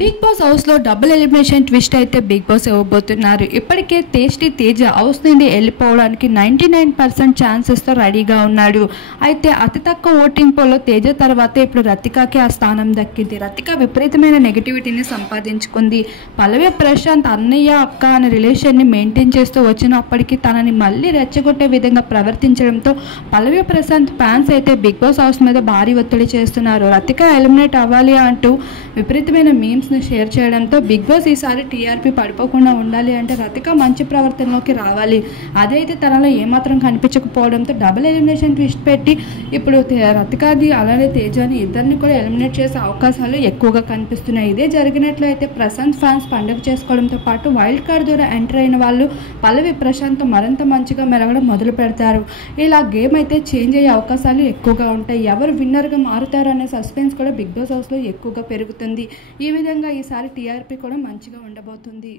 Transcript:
Big boss హౌస్లో double elimination twist అయితే big boss ఇవ్వబోతున్నారు. ఇప్పటికే టేస్టీ తేజ హౌస్ నుండి వెళ్ళిపోవడానికి 99% ఛాన్సెస్తో రెడీగా ఉన్నాడు. అయితే అతి తక్కువ ఓటింగ్ పోల్లో తేజ తర్వాత ఇప్పుడు రతికాకి ఆ స్థానం దక్కింది. రతిక విపరీతమైన నెగిటివిటీని సంపాదించుకుంది. పల్లవి ప్రశాంత్ అన్నయ్య అక్క అనే రిలేషన్ని మెయింటైన్ చేస్తూ వచ్చినప్పటికీ తనని మళ్ళీ రెచ్చగొట్టే విధంగా ప్రవర్తించడంతో పల్లవి ప్రశాంత్ ఫ్యాన్స్ అయితే బిగ్ బాస్ హౌస్ మీద భారీ ఒత్తిడి చేస్తున్నారు. రతిక ఎలిమినేట్ అవ్వాలి అంటూ విపరీతమైన మీమ్స్ని షేర్ చేయడంతో బిగ్ బాస్ ఈసారి టీఆర్పీ పడిపోకుండా ఉండాలి అంటే రతిక మంచి ప్రవర్తనలోకి రావాలి. అదైతే తనలో ఏమాత్రం కనిపించకపోవడంతో డబుల్ ఎలిమినేషన్ ట్విస్ట్ పెట్టి ఇప్పుడు రతికాది అలానే తేజాని ఇద్దరిని కూడా ఎలిమినేట్ చేసే అవకాశాలు ఎక్కువగా కనిపిస్తున్నాయి. ఇదే జరిగినట్లయితే ప్రశాంత్ ఫ్యాన్స్ పండుగ చేసుకోవడంతో పాటు వైల్డ్ కార్డ్ ద్వారా ఎంటర్ అయిన వాళ్ళు పల్లవి ప్రశాంత్ మరింత మంచిగా మెరగడం మొదలు పెడతారు. ఇలా గేమ్ అయితే చేంజ్ అయ్యే అవకాశాలు ఎక్కువగా ఉంటాయి. ఎవరు విన్నర్గా మారుతారు అనే సస్పెన్స్ కూడా బిగ్ బాస్ హౌస్లో ఎక్కువగా పెరుగుతుంది. ఈ విధంగా ఈసారి టీఆర్పీ కూడా మంచిగా ఉండబోతుంది.